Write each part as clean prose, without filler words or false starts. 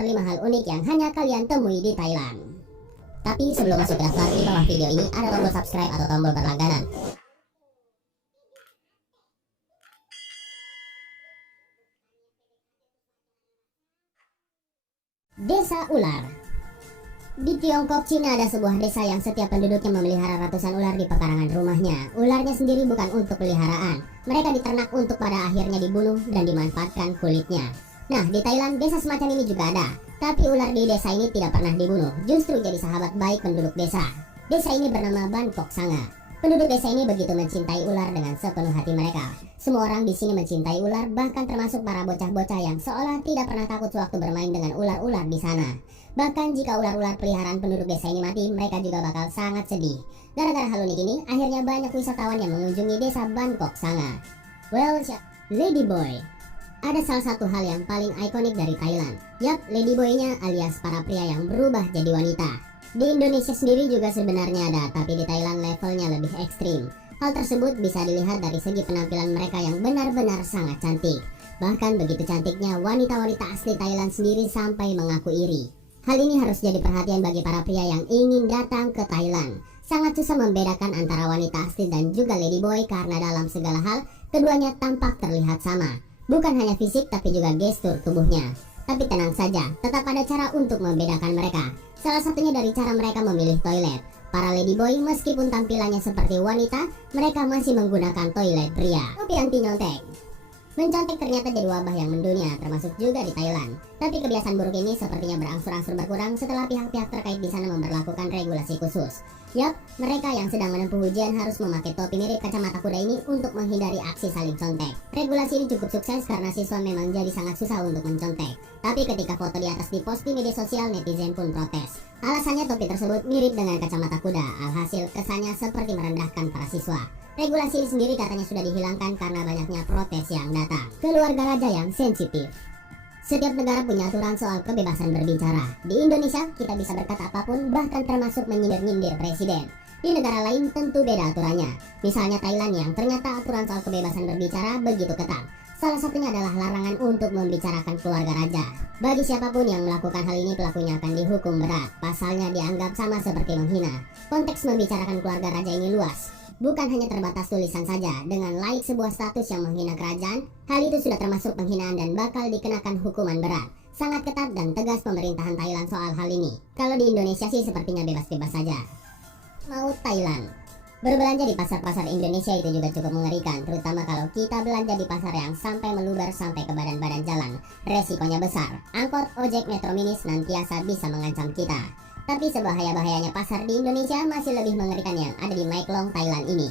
daftar 5 hal unik yang hanya kalian temui di Thailand. Tapi sebelum masuk ke daftar, di bawah video ini ada tombol subscribe atau tombol berlangganan. Desa Ular. Di Tiongkok, Cina ada sebuah desa yang setiap penduduknya memelihara ratusan ular di pekarangan rumahnya. Ularnya sendiri bukan untuk peliharaan. Mereka diternak untuk pada akhirnya dibunuh dan dimanfaatkan kulitnya. Nah, di Thailand desa semacam ini juga ada. Tapi ular di desa ini tidak pernah dibunuh, justru jadi sahabat baik penduduk desa. Desa ini bernama Bangkok Sanga. Penduduk desa ini begitu mencintai ular dengan sepenuh hati mereka. Semua orang di sini mencintai ular, bahkan termasuk para bocah-bocah yang seolah tidak pernah takut sewaktu bermain dengan ular-ular di sana. Bahkan jika ular-ular peliharaan penduduk desa ini mati, mereka juga bakal sangat sedih. Gara-gara hal unik ini, akhirnya banyak wisatawan yang mengunjungi desa Bangkok Sanga. Well, Ladyboy. Ada salah satu hal yang paling ikonik dari Thailand. Yap, Ladyboy-nya alias para pria yang berubah jadi wanita. Di Indonesia sendiri juga sebenarnya ada, tapi di Thailand levelnya lebih ekstrim. Hal tersebut bisa dilihat dari segi penampilan mereka yang benar-benar sangat cantik. Bahkan begitu cantiknya, wanita-wanita asli Thailand sendiri sampai mengaku iri. Hal ini harus jadi perhatian bagi para pria yang ingin datang ke Thailand. Sangat susah membedakan antara wanita asli dan juga ladyboy karena dalam segala hal, keduanya tampak terlihat sama. Bukan hanya fisik tapi juga gestur tubuhnya. Tapi tenang saja, tetap ada cara untuk membedakan mereka. Salah satunya dari cara mereka memilih toilet. Para ladyboy meskipun tampilannya seperti wanita, mereka masih menggunakan toilet pria. Topi anti nyontek. Mencontek ternyata jadi wabah yang mendunia, termasuk juga di Thailand. Tapi kebiasaan buruk ini sepertinya berangsur-angsur berkurang setelah pihak-pihak terkait di sana memberlakukan regulasi khusus. Yap, mereka yang sedang menempuh ujian harus memakai topi mirip kacamata kuda ini untuk menghindari aksi saling contek. Regulasi ini cukup sukses karena siswa memang jadi sangat susah untuk mencontek. Tapi ketika foto di atas dipost di media sosial, netizen pun protes. Alasannya topi tersebut mirip dengan kacamata kuda, alhasil kesannya seperti merendahkan para siswa. Regulasi ini sendiri katanya sudah dihilangkan karena banyaknya protes yang datang. Keluarga raja yang sensitif. Setiap negara punya aturan soal kebebasan berbicara. Di Indonesia, kita bisa berkata apapun, bahkan termasuk menyindir-nyindir presiden. Di negara lain tentu beda aturannya. Misalnya Thailand yang ternyata aturan soal kebebasan berbicara begitu ketat. Salah satunya adalah larangan untuk membicarakan keluarga raja. Bagi siapapun yang melakukan hal ini, pelakunya akan dihukum berat. Pasalnya dianggap sama seperti menghina. Konteks membicarakan keluarga raja ini luas. Bukan hanya terbatas tulisan saja, dengan like sebuah status yang menghina kerajaan, hal itu sudah termasuk penghinaan dan bakal dikenakan hukuman berat. Sangat ketat dan tegas pemerintahan Thailand soal hal ini. Kalau di Indonesia sih sepertinya bebas-bebas saja. Mau Thailand. Berbelanja di pasar-pasar Indonesia itu juga cukup mengerikan, terutama kalau kita belanja di pasar yang sampai meluber sampai ke badan-badan jalan. Resikonya besar. Angkot, ojek, metro mini senantiasa bisa mengancam kita. Tapi sebahaya-bahayanya pasar di Indonesia masih lebih mengerikan yang ada di Mae Klong, Thailand ini.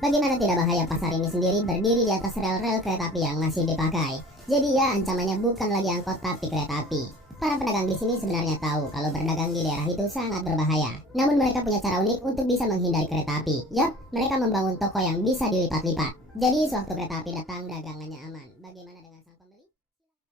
Bagaimana tidak bahaya pasar ini sendiri berdiri di atas rel-rel kereta api yang masih dipakai. Jadi ya ancamannya bukan lagi angkot tapi kereta api. Para pedagang di sini sebenarnya tahu kalau berdagang di daerah itu sangat berbahaya. Namun mereka punya cara unik untuk bisa menghindari kereta api. Yap, mereka membangun toko yang bisa dilipat-lipat. Jadi sewaktu kereta api datang dagangannya aman. Bagaimana